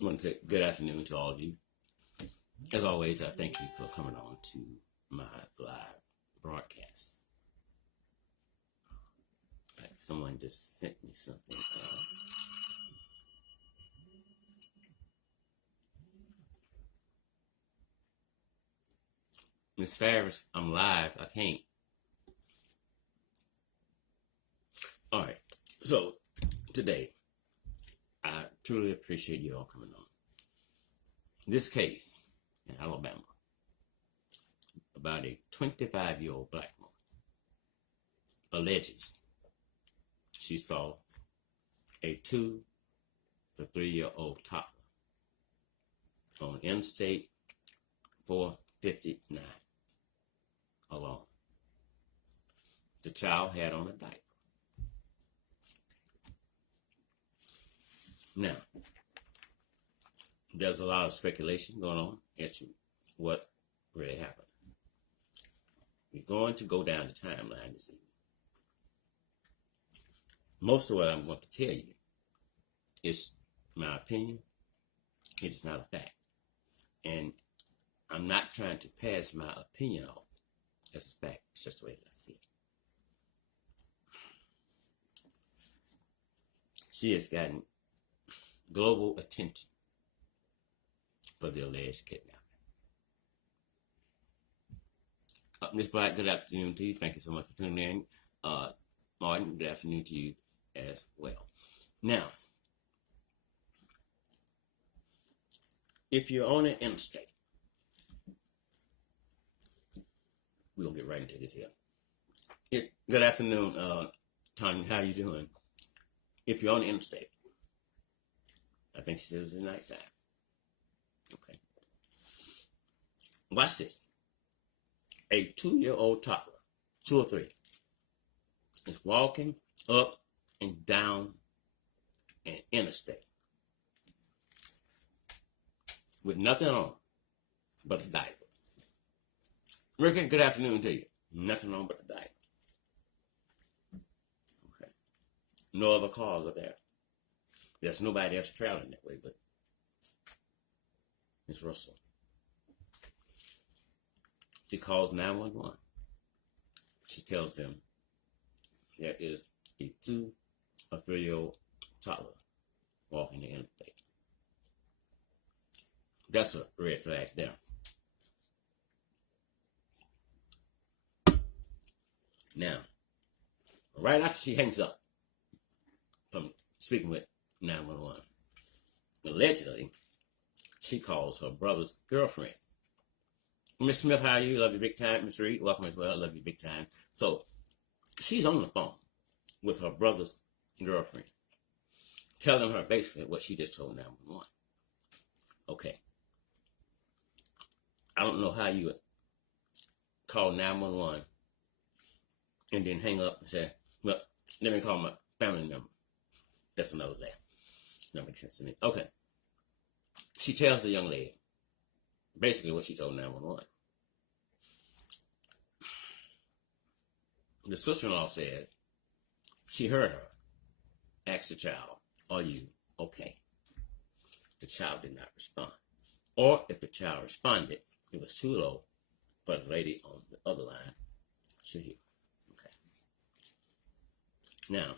I want to say good afternoon to all of you. As always, I thank you for coming on to my live broadcast. Someone just sent me something. Miss Farris, I'm live. I can't. All right. So today, I truly appreciate you all coming on. This case in Alabama about a 25-year-old black woman alleges she saw a 2 to 3-year-old toddler on Interstate 459 alone. The child had on a diaper. Now, there's a lot of speculation going on as to what really happened. We're going to go down the timeline this evening. Most of what I'm going to tell you is my opinion. It is not a fact. And I'm not trying to pass my opinion off as a fact. It's just the way that I see it. She has gotten global attention for the alleged kidnapping. Ms. Black, good afternoon to you. Thank you so much for tuning in. Martin, good afternoon to you as well. Now, if you're on an interstate, we're going to get right into this here. Good afternoon, Tanya. How you doing? If you're on the interstate, I think she said it was the nighttime. Okay. Watch this. A 2-year-old toddler, 2 or 3, is walking up and down an interstate with nothing on but a diaper. Ricky, good afternoon to you. Nothing on but a diaper. Okay. No other cars are there. There's nobody else traveling that way but Miss Russell. She calls 911. She tells them there is a 2 or 3-year-old toddler walking the interstate. That's a red flag there. Now, right after she hangs up from speaking with 911, allegedly, she calls her brother's girlfriend. Miss Smith, how are you? Love you big time. Miss Reed, welcome as well. Love you big time. So she's on the phone with her brother's girlfriend, telling her basically what she just told 911. Okay. I don't know how you would call 911 and then hang up and say, well, let me call my family member. That's another day. That makes sense to me. Okay. She tells the young lady basically what she told 911. The sister-in-law says she heard her ask the child, are you okay? The child did not respond. Or if the child responded, it was too low for the lady on the other line to hear. Okay. Now,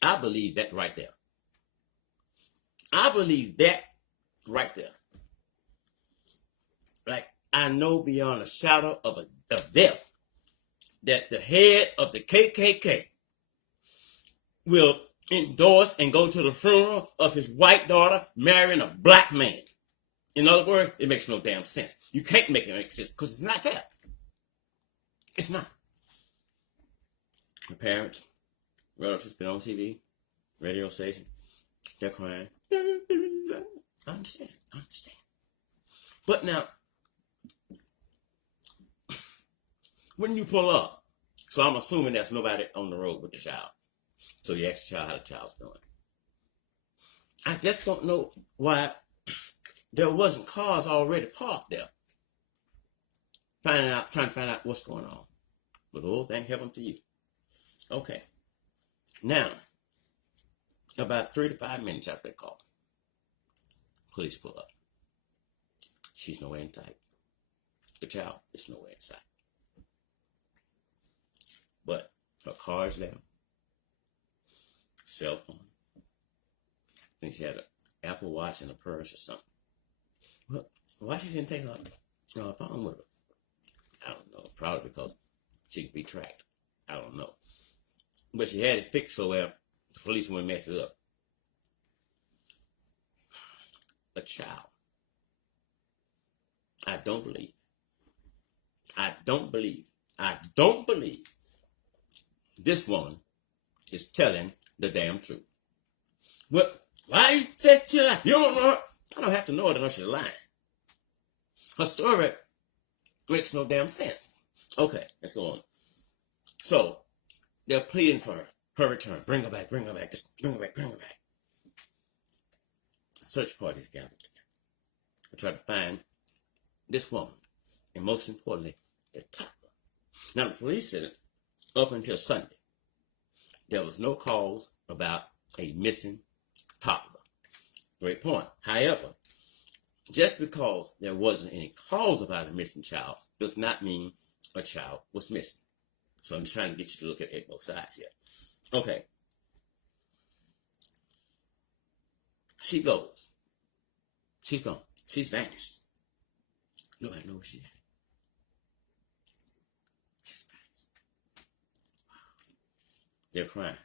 I believe that right there. I believe that right there. Like, I know beyond a shadow of doubt that the head of the KKK will endorse and go to the funeral of his white daughter marrying a black man. In other words, it makes no damn sense. You can't make it make sense because it's not there. It's not. The parents, relatives been on TV, radio station, they're crying. I understand. But now, when you pull up, so I'm assuming there's nobody on the road with the child. So you ask the child how the child's doing. I just don't know why there wasn't cars already parked there. Trying to find out what's going on. But oh, thank heaven to you. Okay. Now, about 3 to 5 minutes after the call, police pull up. She's nowhere in sight. The child is nowhere in sight. But her car is there. Cell phone. I think she had an Apple Watch and a purse or something. Well, why she didn't take her phone with her? I don't know. Probably because she could be tracked. I don't know. But she had it fixed so well, the police wouldn't mess it up. A child. I don't believe this woman is telling the damn truth. Well, why you said she lied? You don't know her. I don't have to know her to know she's lying. Her story makes no damn sense. Okay, let's go on. So, they're pleading for her return. Bring her back, just bring her back. Search parties gathered together to try to find this woman, and most importantly, the toddler. Now, the police said up until Sunday, there was no calls about a missing toddler. Great point. However, just because there wasn't any calls about a missing child does not mean a child was missing. So I'm trying to get you to look at both sides here. Okay. She goes. She's gone. She's vanished. Nobody knows where she's at. She's vanished. They're crying,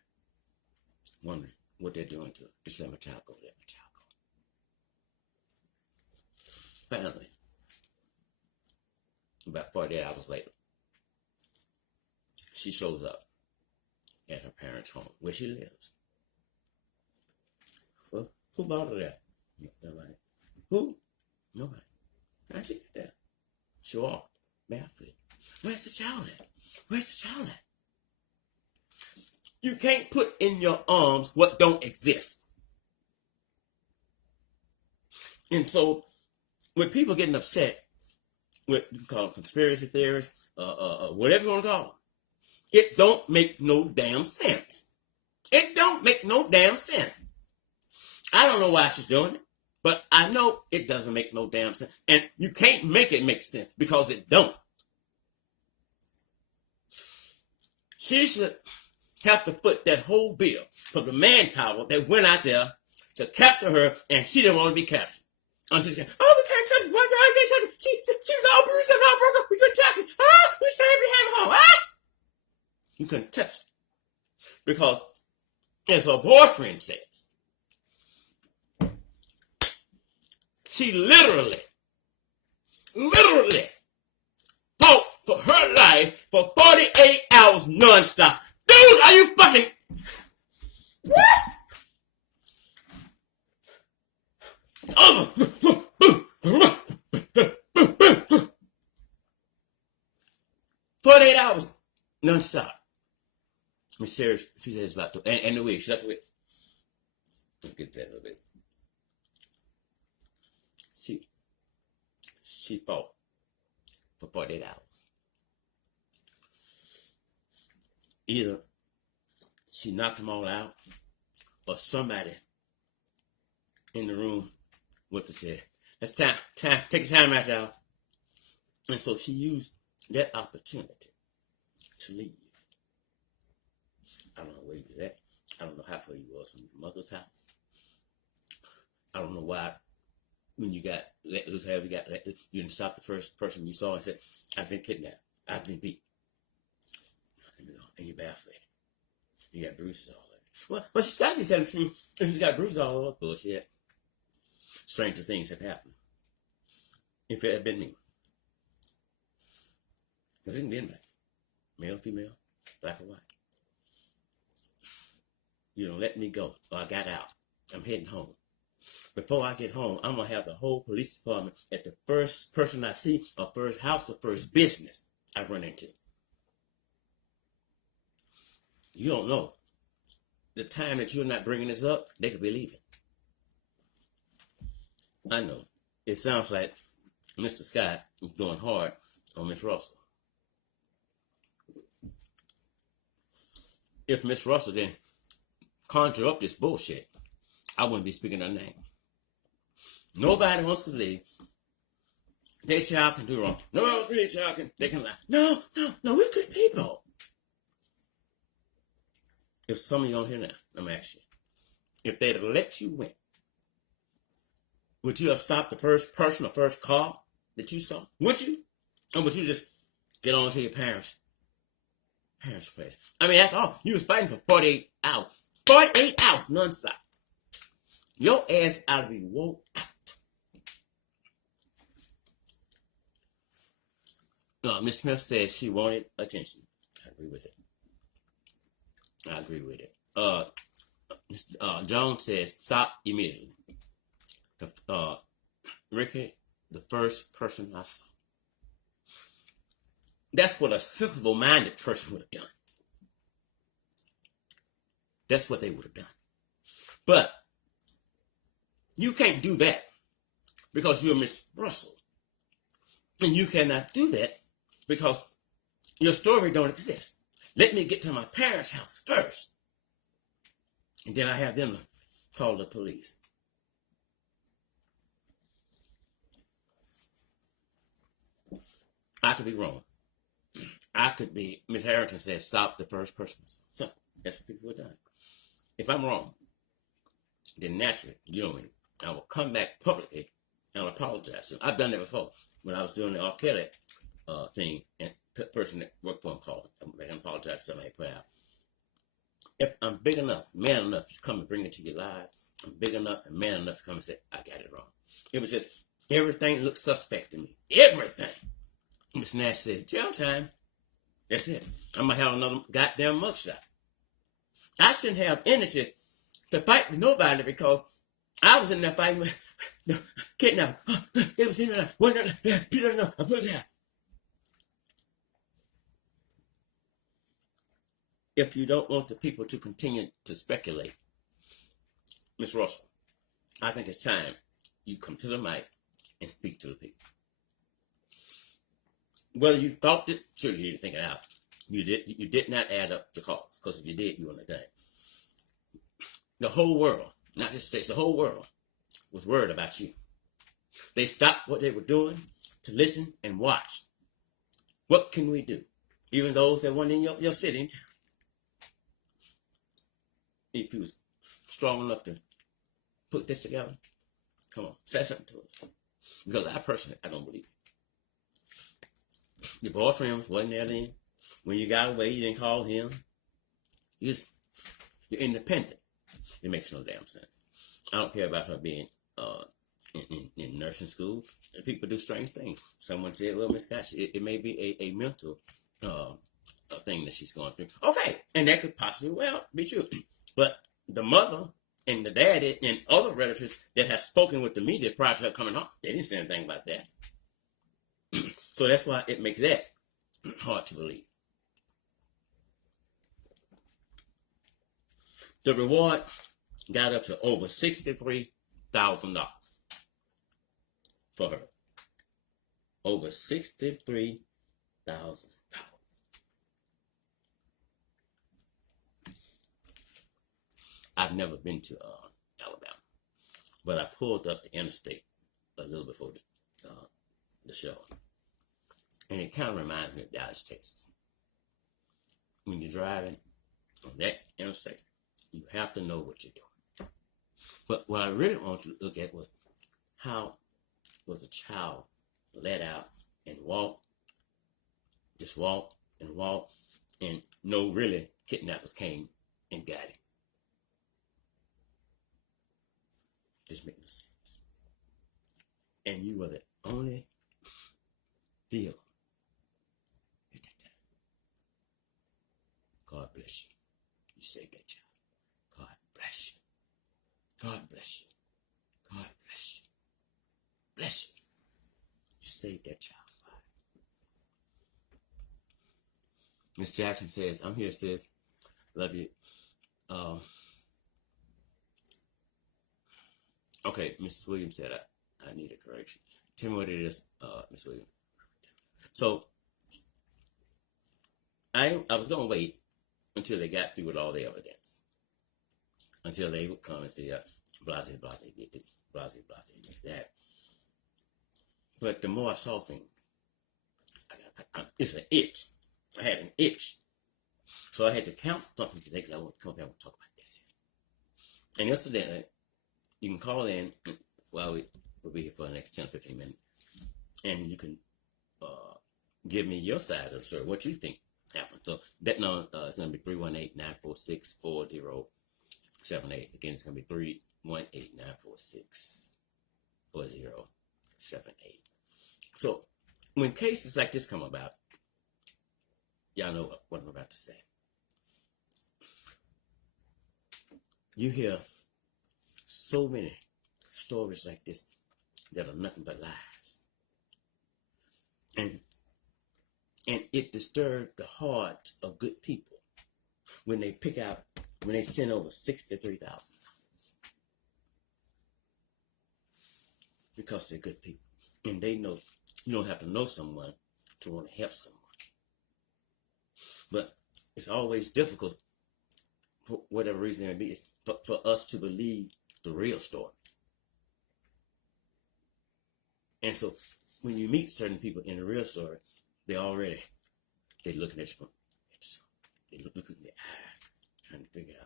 wondering what they're doing to her. Just let my child go. Finally, about 48 hours later, she shows up at her parents' home where she lives. Well, who bought her there? Nobody. Who? Nobody. How'd she get there? She walked barefoot. Where's the child at? You can't put in your arms what don't exist. And so, with people getting upset with, you can call them conspiracy theories, whatever you want to call them, it don't make no damn sense. It don't make no damn sense. I don't know why she's doing it, but I know it doesn't make no damn sense. And you can't make it make sense because it don't. She should have to foot that whole bill for the manpower that went out there to capture her, and she didn't want to be captured. Until she we can't touch it. Why can't touch it? She was all bruised and all broken. We couldn't touch it. We saved her home. You couldn't touch it. Because, as her boyfriend says, she literally fought for her life for 48 hours nonstop. Dude, are you fucking... What? 48 hours non-stop. Miss Sarah, she said it's about to, and the wig, she left the wig. Let's get that a little bit. She fought for 48 hours. Either she knocked them all out, or somebody in the room went to say, "That's time, take your time out, y'all." And so she used that opportunity to leave. I don't know where you were at. I don't know how far you was from your mother's house. I don't know why, when you got let loose, however you got let loose, you didn't stop the first person you saw and said, "I've been kidnapped. I've been beat." And you're barefoot. You got bruises all over. Well, she's got these 17. If she's got bruises all over, bullshit. Stranger things have happened. If it had been me. Because it can be anybody. Male, female, black or white. You don't let me go. Or I got out. I'm heading home. Before I get home, I'm going to have the whole police department at the first person I see, or first house, or first business I run into. You don't know. The time that you're not bringing this up, they could be leaving. I know. It sounds like Mr. Scott is going hard on Miss Russell. if Miss Russell didn't conjure up this bullshit, I wouldn't be speaking her name. Nobody wants to believe their child can do wrong. No, their child can, they can lie. No, we're good people. If some of you on here now, I'm asking you, if they'd have let you win, would you have stopped the first person or first car that you saw? Would you? Or would you just get on to your parents' place? I mean, that's all. You was fighting for 48 hours. 48 hours non-stop. Your ass ought to be woke out. Miss Smith says she wanted attention. I agree with it. Jones says stop immediately. Ricky, the first person I saw. That's what a sensible-minded person would have done. That's what they would have done. But you can't do that because you're Miss Russell. And you cannot do that because your story don't exist. Let me get to my parents' house first. And then I have them call the police. I could be wrong. I could be, Miss Harrington said, stop the first person. So that's what people have done. If I'm wrong, then naturally, you know me, I will come back publicly and apologize. So I've done that before when I was doing the R. Kelly thing, and the person that worked for him called. I apologize for something I put out. If I'm big enough, man enough to come and bring it to your lives, I'm big enough and man enough to come and say, I got it wrong. It was just, everything looked suspect to me. Everything. Miss Nash says, jail time. That's it. I'm going to have another goddamn mugshot. I shouldn't have energy to fight with nobody because I was in there fighting with, no, getting out. They was in there, one there, Peter, no, I put it out. If you don't want the people to continue to speculate, Miss Russell, I think it's time you come to the mic and speak to the people. Whether you thought this, sure you didn't think it out. You did not add up the cost, because if you did, you wouldn't have done it. The whole world, not just states, the whole world was worried about you. They stopped what they were doing to listen and watch. What can we do? Even those that weren't in your city and town. If you was strong enough to put this together, come on, say something to us. Because I personally, I don't believe it. Your boyfriend wasn't there then. When you got away, you didn't call him. You're independent. It makes no damn sense. I don't care about her being in nursing school. People do strange things. Someone said, well, Miss Scott, it may be a mental thing that she's going through. Okay, and that could possibly well be true. But the mother and the daddy and other relatives that have spoken with the media prior to her coming home, they didn't say anything about that. So that's why it makes that hard to believe. The reward got up to over $63,000 for her. Over $63,000. I've never been to Alabama, but I pulled up the interstate a little before the show, and it kind of reminds me of Dallas, Texas. When you're driving on that interstate, you have to know what you're doing. But what I really wanted to look at was how was a child let out and just walk, and no really kidnappers came and got him. Just make no sense. And you were the only vehicle at that time. God bless you. You saved that child. God bless you. God bless you. God bless you. Bless you. You saved that child's life. Miss Jackson says, I'm here, sis. Love you. Okay, Mrs. Williams said I need a correction. Tell me what it is, Miss Williams. So I was gonna wait until they got through with all the evidence. Until they would come and say, blase, blase, did this, blase, blase, did that. But the more I saw things, it's an itch. I had an itch. So I had to count something today because I want to come here and talk about this. And yesterday, you can call in while we'll be here for the next 10 or 15 minutes. And you can give me your side of the story, what you think happened. So that number is going to be 318-946-4078. Again, it's going to be 318-946-4078. So when cases like this come about, y'all know what I'm about to say. You hear so many stories like this that are nothing but lies. And it disturbed the heart of good people when they send over $63,000. Because they're good people. And they know you don't have to know someone to want to help someone. But it's always difficult, for whatever reason there may be, for us to believe the real story. And so when you meet certain people in the real story, they're looking at you from, they look in their eyes, trying to figure it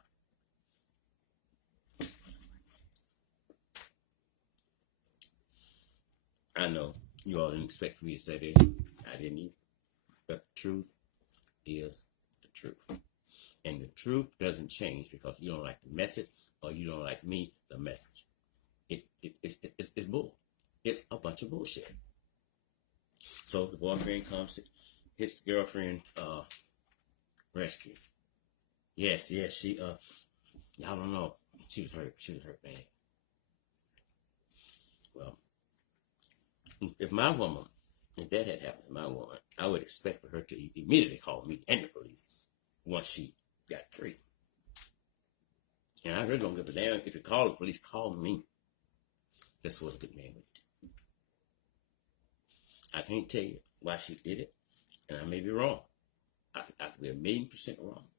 out. I know you all didn't expect for me to say this. I didn't either. But the truth is the truth. And the truth doesn't change because you don't like the message or you don't like me, the message. It's bull. It's a bunch of bullshit. So the boyfriend comes to his girlfriend's rescue. Yes, she y'all don't know. She was hurt bad. Well, if that had happened to my woman, I would expect for her to immediately call me and the police once she got free. And I really don't give a damn if you call the police, call me. That's what a good man would do. I can't tell you why she did it, and I may be wrong. I could be 1,000,000% wrong.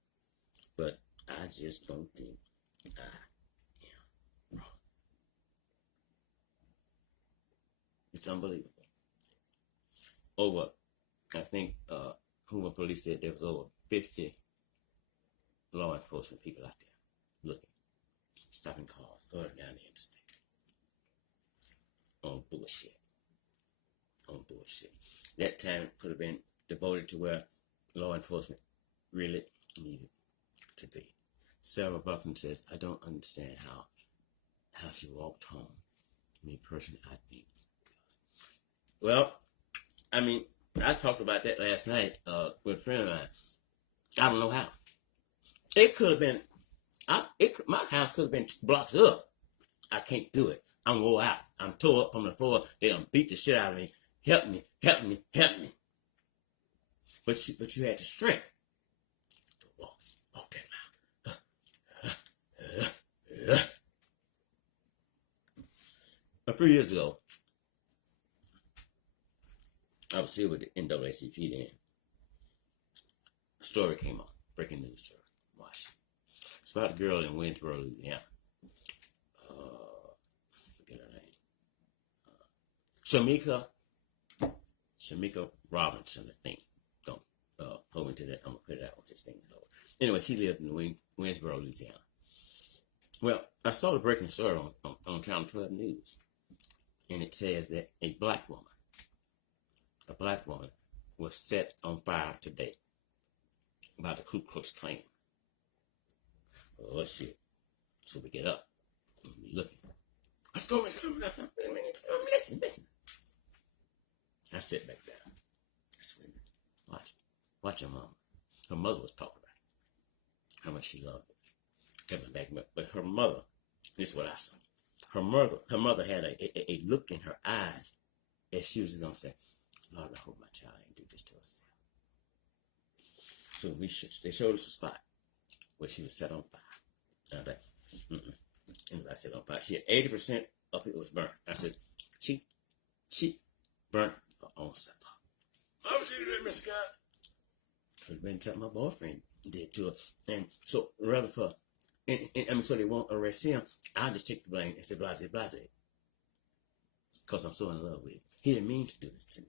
But I just don't think I am wrong. It's unbelievable. I think Hoover police said there was over 50 law enforcement people out there looking, stopping cars, going down the interstate. On bullshit. That time could have been devoted to where law enforcement really needed to be. Sarah Buckland says, I don't understand how she walked home. Me personally, I think. Well, I mean, I talked about that last night with a friend of mine. I don't know how. It could have been, my house could have been blocks up. I can't do it. I'm wore out. I'm tore up from the floor. They done beat the shit out of me. Help me. But you had the strength to walk that mile. A few years ago, I was here with the NAACP then. A story came up, breaking news story. Watch. It's about a girl in Winsboro, Louisiana. Forget her name. Shamika Robinson, I think. Don't hold me to that. I'm gonna put it out with this thing. Anyway, she lived in Winsboro, Louisiana. Well, I saw the breaking story on Channel 12 News, and it says that a black woman was set on fire today by the Ku Klux Klan. Oh shit! So we get up and we looking. What's going on? Listen. I sit back down. I said, watch your mama. Her mother was talking about how much she loved it. But her mother, this is what I saw. Her mother had a look in her eyes as she was gonna say, Lord, I hope my child ain't do this to herself. So they showed us a spot where she was set on fire. And I was like, Anybody set on fire. She had 80% of it was burnt. I said, she burnt her own self up. How was she doing, Mr. Scott? Could have been something my boyfriend did to her. And so rather for, so they won't arrest him, I'll just take the blame and say blase, blase. Because I'm so in love with him. He didn't mean to do this to me.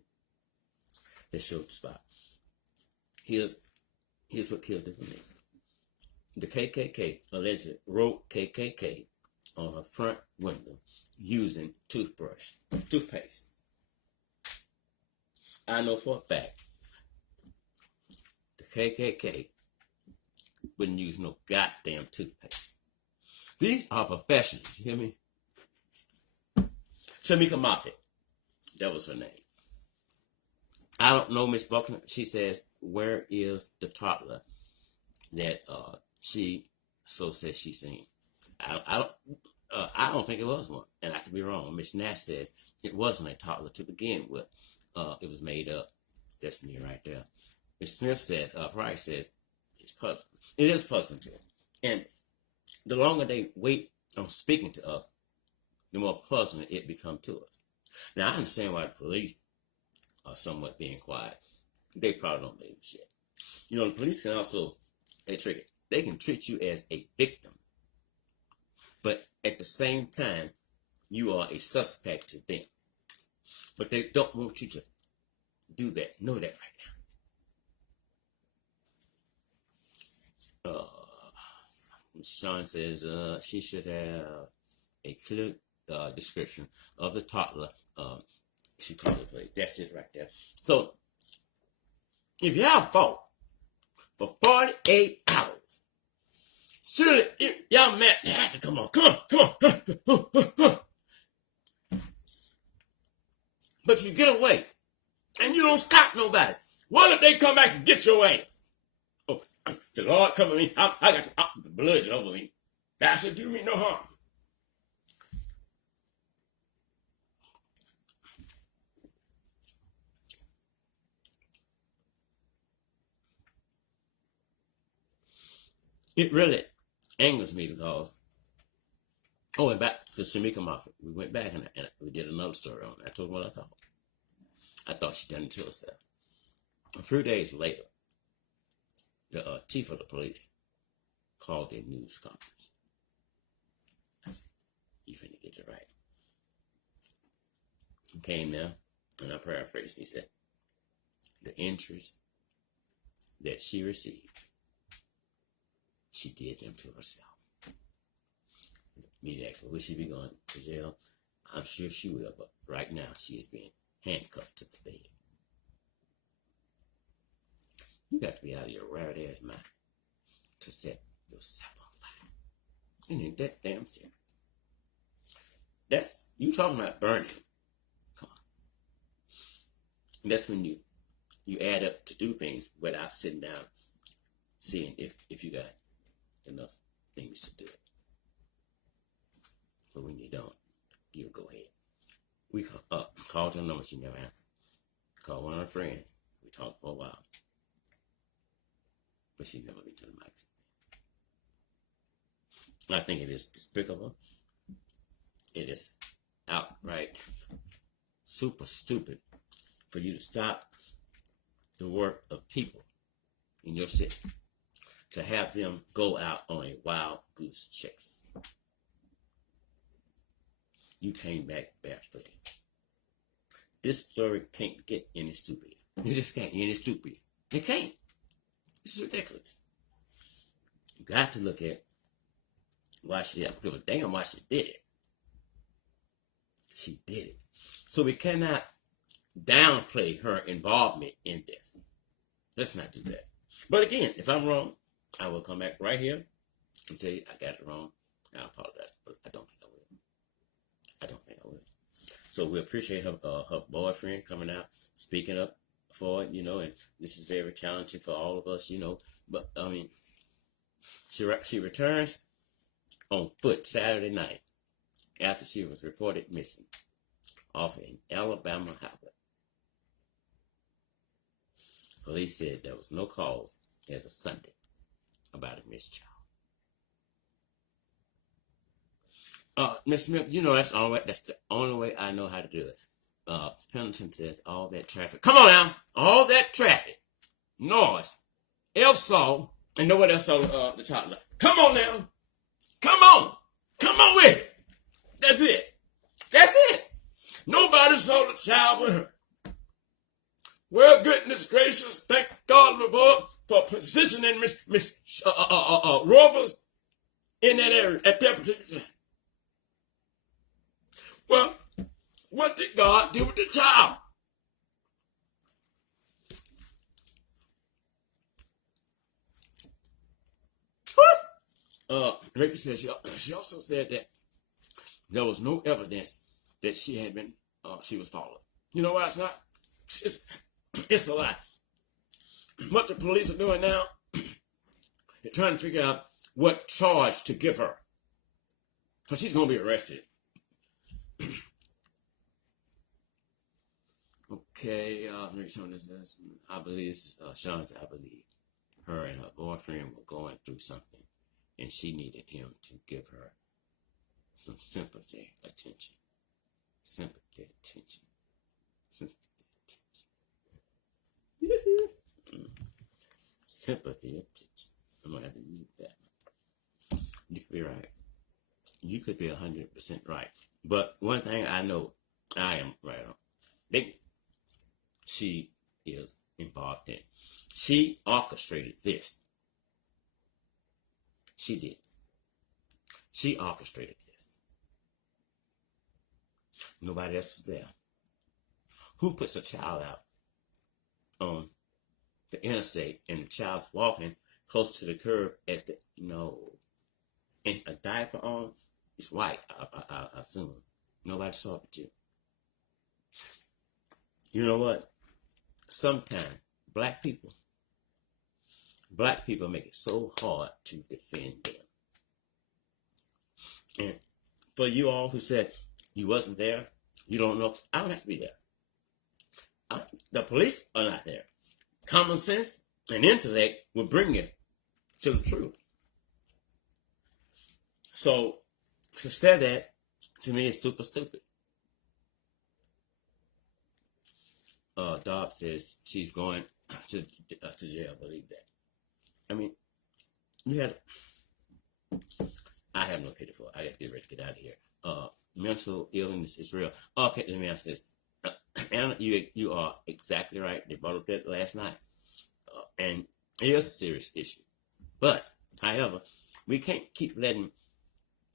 They showed the spot. Here's what killed it for me. The KKK allegedly wrote KKK on her front window using toothpaste. I know for a fact the KKK wouldn't use no goddamn toothpaste. These are professionals, you hear me? Shamika Moffett, that was her name. I don't know Miss Buckner. She says, where is the toddler that she so says she seen? I don't think it was one, and I could be wrong. Miss Nash says it wasn't a toddler to begin with. It was made up. That's me right there. Miss Smith says, Price says, it's puzzling. It is puzzling to them. And the longer they wait on speaking to us, the more puzzling it becomes to us. Now, I understand why the police are somewhat being quiet. They probably don't believe shit. You know, the police can also, they can treat you as a victim. But at the same time, you are a suspect to them. But they don't want you to do that. Know that right now. Sean says she should have a clear description of the toddler she called the place. That's it right there. So, if you have fought for 48 hours, surely y'all man has to come on. But you get away, and you don't stop nobody. What if they come back and get your ass? Oh, the Lord cover me. I got the blood over me. That should do me no harm. It really angers me because, and back to Shamika Moffett. We went back and we did another story on it. I told her what I thought. I thought she done it to herself. A few days later, the chief of the police called a news conference. I said, you finna get it right. He came there, and I paraphrased. He said, the interest that she received, she did them to herself. Me asked, will she be going to jail? I'm sure she will, but right now she is being handcuffed to the bed. You got to be out of your rabbit ass mind to set yourself on fire. And ain't that damn serious? That's, you talking about burning. Come on. And that's when you add up to do things without sitting down, seeing if you got enough things to do it. But when you don't, you go ahead. We called her number, she never answered. Called one of her friends. We talked for a while. But she never returned the mic. I think it is despicable. It is outright super stupid for you to stop the work of people in your city, to have them go out on a wild goose chase. You came back barefooted. This story can't get any stupider. It just can't get any stupider. It can't. This is ridiculous. You got to look at why she did it. Give a damn why she did it. She did it. So we cannot downplay her involvement in this. Let's not do that. But again, if I'm wrong, I will come back right here and tell you I got it wrong. I apologize, but I don't think I will. So we appreciate her boyfriend coming out, speaking up for it, and this is very challenging for all of us, But, I mean, she returns on foot Saturday night after she was reported missing off an Alabama highway. Police said there was no cause as of Sunday about a missed child. Miss Smith, that's all right. That's the only way I know how to do it. Pendleton says all that traffic. Come on now, all that traffic, noise, El Sol, And nobody else saw the child. Come on now. Come on. Come on with it. That's it. That's it. Nobody saw the child with her. Well, goodness gracious, thank God above for positioning Miss Rovers in that area at that particular time. Well, what did God do with the child? Ricky said she also said that there was no evidence that she had been she was followed. You know why it's not? It's a lie. What the police are doing now, they're trying to figure out what charge to give her, because she's going to be arrested. Okay, I believe this is Sean's. I believe her and her boyfriend were going through something, and she needed him to give her some sympathy, attention. Sympathy, attention. Sympathy, attention. Sympathy, attention. I'm going to have to use that. You could be right. You could be 100% right. But one thing I know I am right on. She is involved in. She orchestrated this. She did. She orchestrated this. Nobody else was there. Who puts a child out on the interstate and the child's walking close to the curb as the and a diaper on? It's white, I assume. Nobody saw it but you. You know what? Sometimes black people make it so hard to defend them. And for you all who said you wasn't there, you don't know, I don't have to be there. The police are not there. Common sense and intellect will bring you to the truth. So to say that, to me, is super stupid. Dobbs says she's going to jail. Believe that. I mean, I have no pity for it. I got to get ready to get out of here. Mental illness is real. Okay, let me ask this. Anna, you are exactly right. They brought up that last night. And it is a serious issue. But, however, we can't keep letting,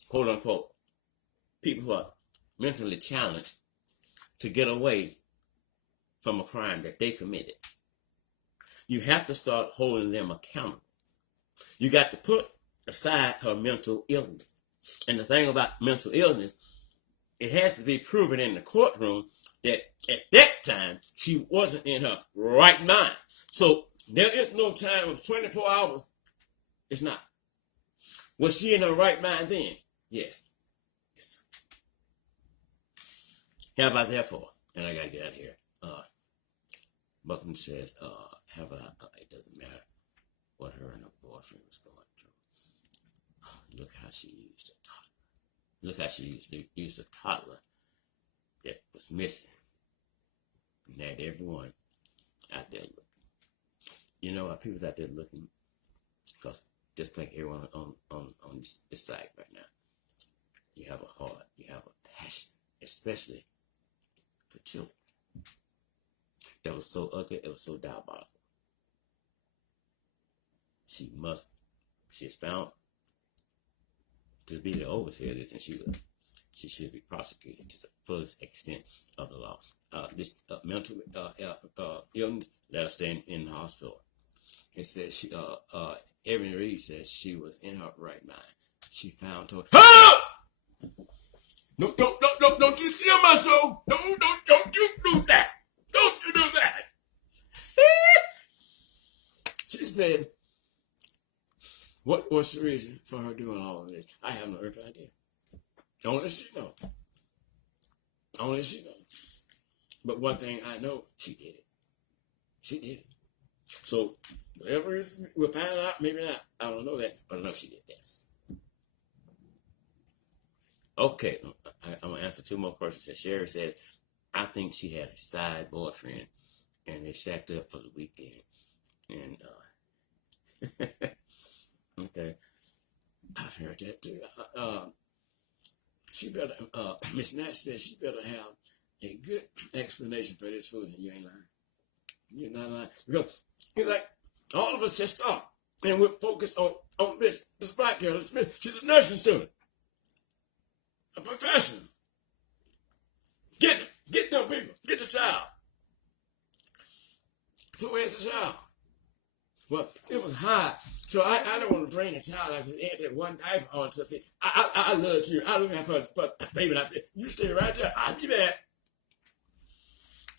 quote unquote, people who are mentally challenged to get away from a crime that they committed. You have to start holding them accountable. You got to put aside her mental illness. And the thing about mental illness, it has to be proven in the courtroom that at that time she wasn't in her right mind. So there is no time of 24 hours. It's not. Was she in her right mind then? Yes. How about therefore? And I gotta get out of here. Buckman says, it doesn't matter what her and her boyfriend was going through. Look how she used a toddler. Look how she used a toddler that was missing. And had everyone out there looking. You know, people's out there looking, because just like everyone on this site right now, you have a heart, you have a passion, especially for children. That was so ugly, it was so diabolical. She is found to be the overseer of this, and she should be prosecuted to the fullest extent of the law. This mental illness, let her stay in the hospital. It says Evan Reed says she was in her right mind. She found her. Help! No, don't you steal my soul. Don't you do that. Don't you do that. She says, what was the reason for her doing all of this? I have no earthly idea. Only she knows. Only she knows. But one thing I know, she did it. She did it. So, whatever it is, we'll find out, maybe not. I don't know that, but I know she did this. Okay, I'm going to answer two more questions. Sherry says, I think she had a side boyfriend, and they shacked up for the weekend. And she better, Miss Nat said she better have a good explanation for this food, and you ain't lying. You're not lying. Because he's like, all of us should stop, and we're focused on this black girl. She's a nursing student, a professional. Get them people. Get the child. So where's the child? Well, it was hot, so I don't want to bring the child. I just had that one diaper on. So I said, I love you. I look at for baby, and I said, you stay right there. I'll be back.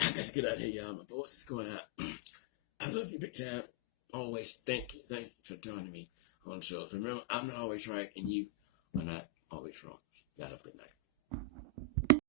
I got to get out of here, y'all. My voice is going out. I love you big time. Always thank you. Thank you for joining me on the show. Remember, I'm not always right, and you are not always wrong. Y'all have a good night.